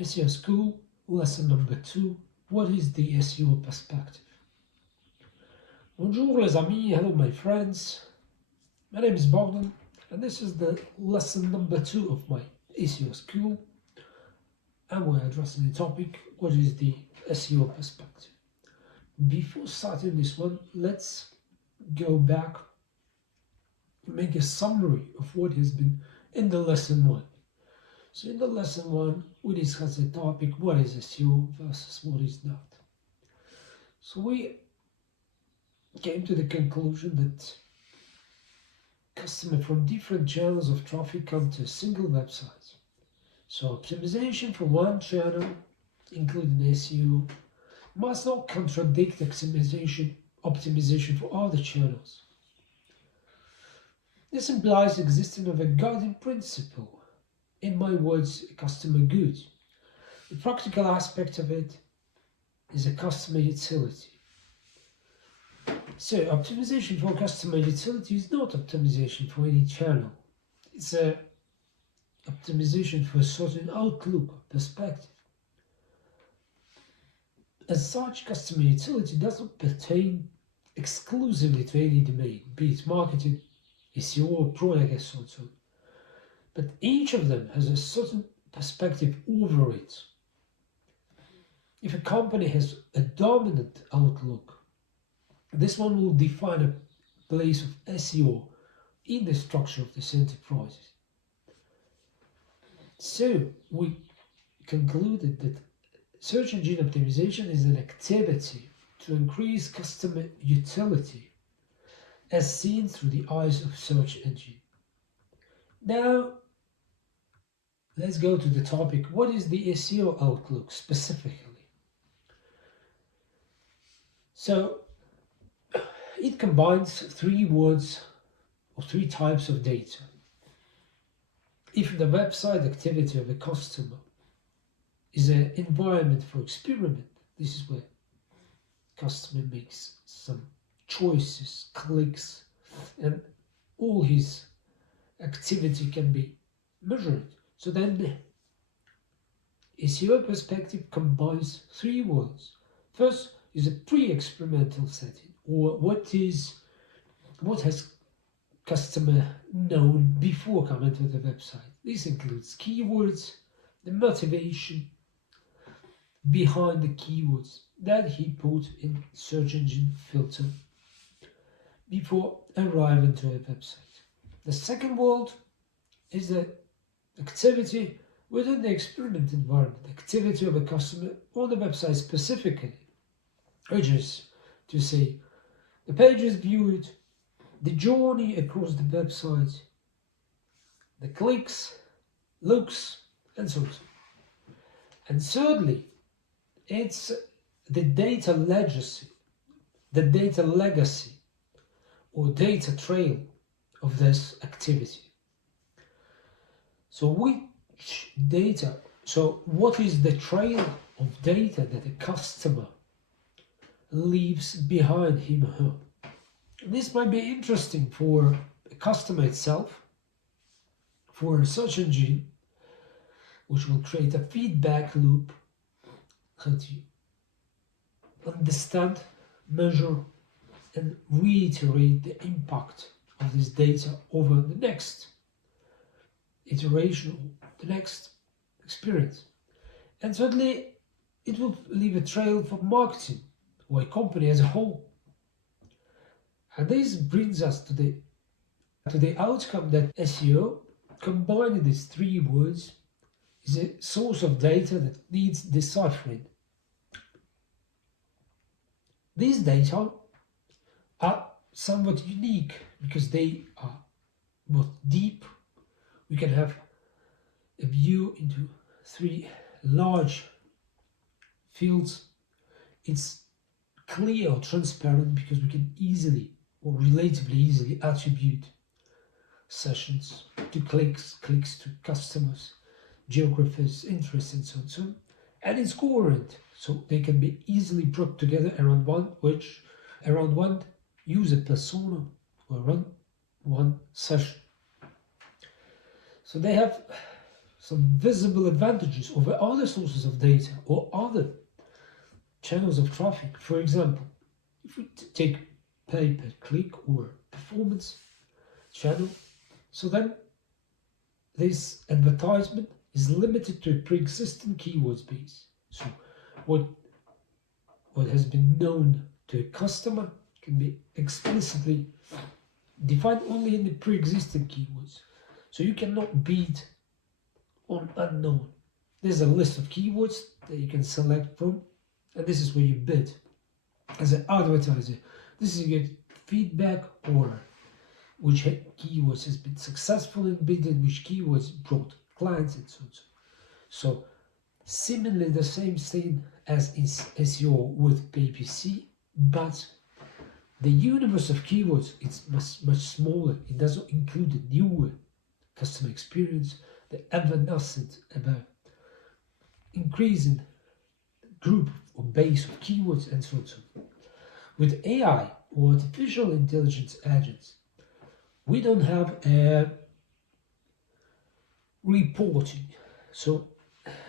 SEO School, lesson number 2. What is the SEO perspective? Bonjour les amis, hello my friends. My name is Bohdan, and this is the lesson number 2 of my SEO School. And we're addressing the topic, what is the SEO perspective? Before starting this one, let's go back and make a summary of what has been in the lesson 1. So in the lesson 1, we discussed the topic, what is SEO versus what is not. So we came to the conclusion that customers from different channels of traffic come to a single website. So optimization for one channel, including SEO, must not contradict optimization for other channels. This implies existence of a guiding principle. In my words, a customer good. The practical aspect of it is a customer utility. So optimization for customer utility is not optimization for any channel. It's a optimization for a certain outlook or perspective. As such, customer utility does not pertain exclusively to any domain, be it marketing, SEO, or product, and so on. But each of them has a certain perspective over it. If a company has a dominant outlook, this one will define a place of SEO in the structure of this enterprise. So we concluded that search engine optimization is an activity to increase customer utility as seen through the eyes of search engine. Now, let's go to the topic, what is the SEO outlook specifically? So, it combines 3 words or 3 types of data. If the website activity of a customer is an environment for experiment, this is where customer makes some choices, clicks, and all his activity can be measured. So then the SEO perspective combines 3 words. First is a pre-experimental setting, or what has customer known before coming to the website. This includes keywords, the motivation behind the keywords that he put in search engine filter before arriving to a website. The second world is the activity within the experiment environment, activity of a customer on the website specifically, which is to say the pages viewed, the journey across the website, the clicks, looks, and so on. And thirdly, it's the data legacy, or data trail of this activity. So what is the trail of data that a customer leaves behind him or her? This might be interesting for a customer itself, for a search engine, which will create a feedback loop, how to understand, measure, and reiterate the impact of this data over the next iteration, the next experience. And certainly, it will leave a trail for marketing or a company as a whole. And this brings us to the outcome that SEO, combining these 3 words, is a source of data that needs deciphering. These data are somewhat unique because they are both deep. We can have a view into 3 large fields. It's clear or transparent because we can easily or relatively easily attribute sessions to clicks to customers, geographies, interests, and so on. And it's coherent, so they can be easily brought together around one user persona or around one session. So they have some visible advantages over other sources of data or other channels of traffic. For example, if we take pay-per-click or performance channel, so then this advertisement is limited to a pre-existing keywords base. So what has been known to a customer can be explicitly defined only in the pre-existing keywords. So you cannot bid on unknown. There's a list of keywords that you can select from, and this is where you bid. As an advertiser, this is you get feedback or which keywords has been successful in bidding, which keywords brought clients, and so on. So similarly the same thing as in SEO with PPC, but the universe of keywords is much smaller. It doesn't include the newer customer experience, the evanescent about increasing group or base of keywords and so on. With AI or artificial intelligence agents, we don't have a reporting. So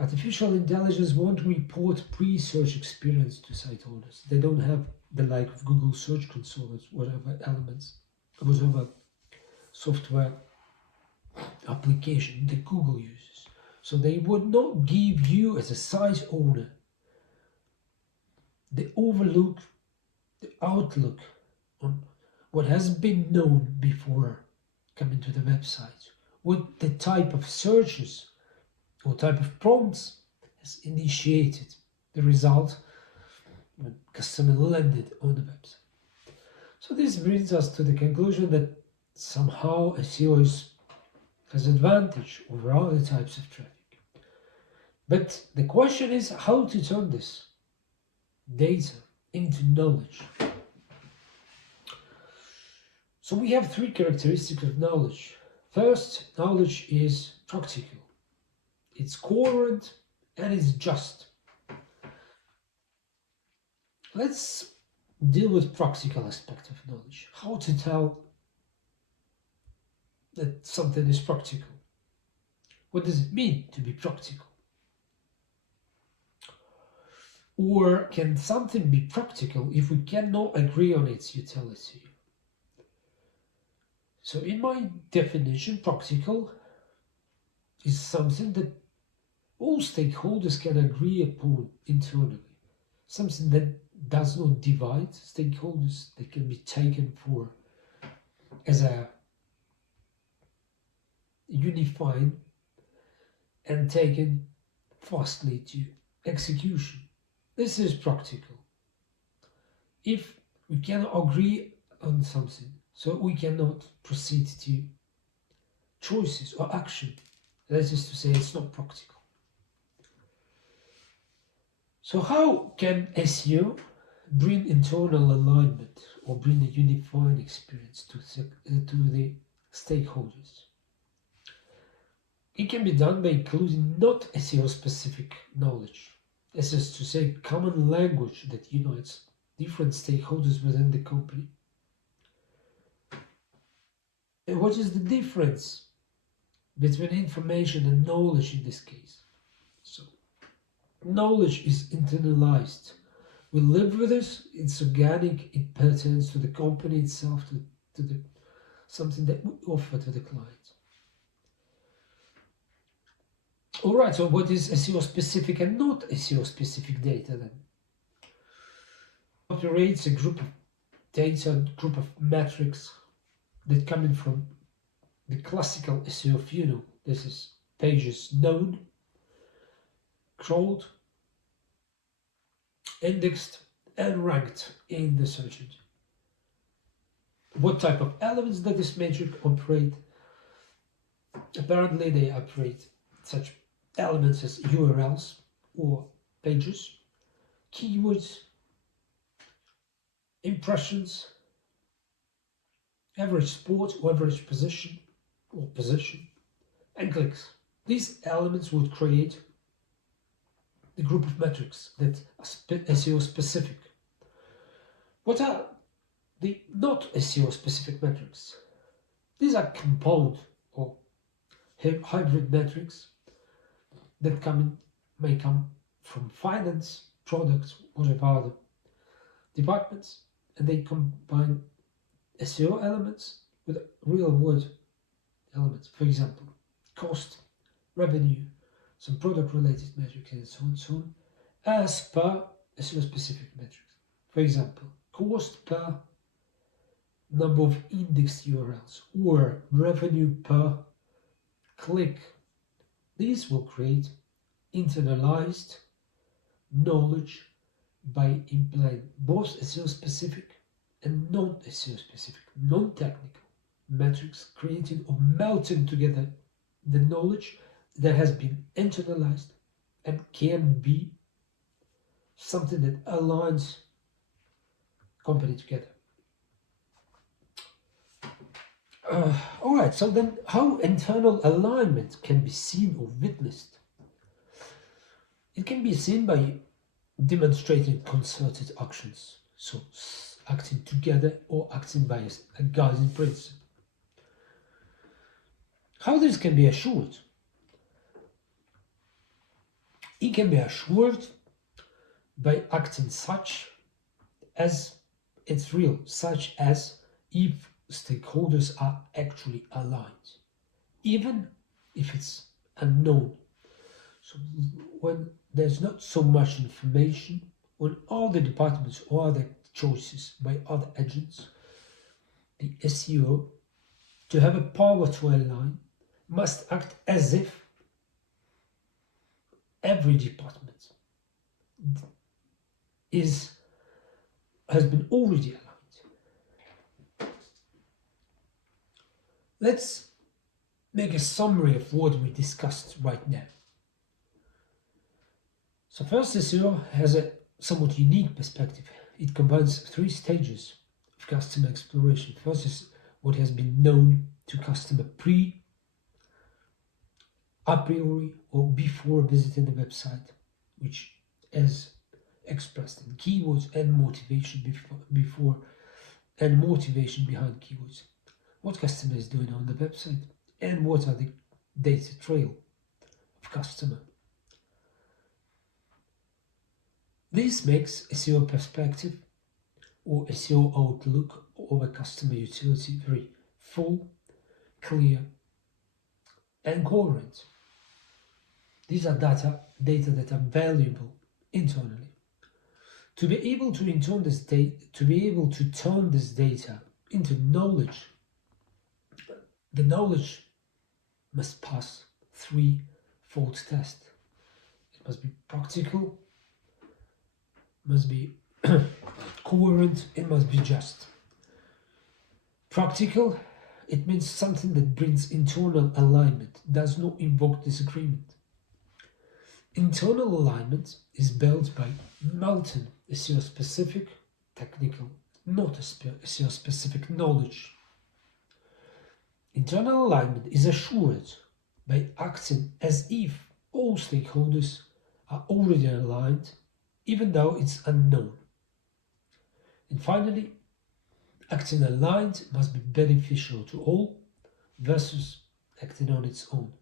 artificial intelligence won't report pre-search experience to site owners. They don't have the like of Google Search Console or whatever elements, whatever software application that Google uses. So they would not give you as a site owner the overlook, the outlook on what has been known before coming to the website, what the type of searches or type of prompts has initiated the result when customer landed on the website. So this brings us to the conclusion that somehow SEO has advantage over other types of traffic. But the question is how to turn this data into knowledge. So we have three characteristics of knowledge. First, knowledge is practical. It's coherent and it's just. Let's deal with practical aspect of knowledge. How to tell that something is practical? What does it mean to be practical? Or can something be practical if we cannot agree on its utility? So in my definition, practical is something that all stakeholders can agree upon internally. Something that does not divide stakeholders, that can be taken for as a unified and taken fastly to execution. This is practical. If we cannot agree on something, so we cannot proceed to choices or action, that is to say, it's not practical. So how can SEO bring internal alignment or bring a unified experience to the stakeholders? It can be done by including not SEO-specific knowledge. This is to say, common language that unites different stakeholders within the company. And what is the difference between information and knowledge in this case? So, knowledge is internalized. We live with this, it's organic, it pertains to the company itself, to the something that we offer to the client. Alright, so what is SEO-specific and not SEO-specific data then? Operates a group of data, a group of metrics that come in from the classical SEO funnel. This is pages known, crawled, indexed, and ranked in the search engine. What type of elements does this metric operate? Apparently they operate such elements as URLs or pages, keywords, impressions, average sport or average position or position, and clicks. These elements would create the group of metrics that are SEO specific. What are the not SEO specific metrics? These are compound or hybrid metrics that may come from finance, products, whatever other departments, and they combine SEO elements with real world elements. For example, cost, revenue, some product related metrics, and so on and so on, as per SEO specific metrics. For example, cost per number of indexed URLs or revenue per click. These will create internalized knowledge by implying both SEO specific and non-SEO specific, non-technical metrics, creating or melting together the knowledge that has been internalized and can be something that aligns company together. Alright, so then how internal alignment can be seen or witnessed? It can be seen by demonstrating concerted actions, so acting together or acting by a guiding principle. How this can be assured? It can be assured by acting such as it's real, such as if stakeholders are actually aligned, even if it's unknown. So when there's not so much information on other departments or other choices by other agents, the SEO, to have a power to align, must act as if every department has been already aligned. Let's make a summary of what we discussed right now. So first, SEO has a somewhat unique perspective. It combines three stages of customer exploration. First is what has been known to customer a priori, or before visiting the website, which is expressed in keywords and motivation before and motivation behind keywords. What customer is doing on the website and what are the data trail of customer. This makes SEO perspective or SEO outlook over customer utility very full, clear, and coherent. These are data that are valuable internally. To be able to turn this data into knowledge, the knowledge must pass three-fold test. It must be practical, must be coherent, it must be just. Practical, it means something that brings internal alignment, does not invoke disagreement. Internal alignment is built by melting SEO-specific, technical, not SEO-specific knowledge. Internal alignment is assured by acting as if all stakeholders are already aligned, even though it's unknown. And finally, acting aligned must be beneficial to all versus acting on its own.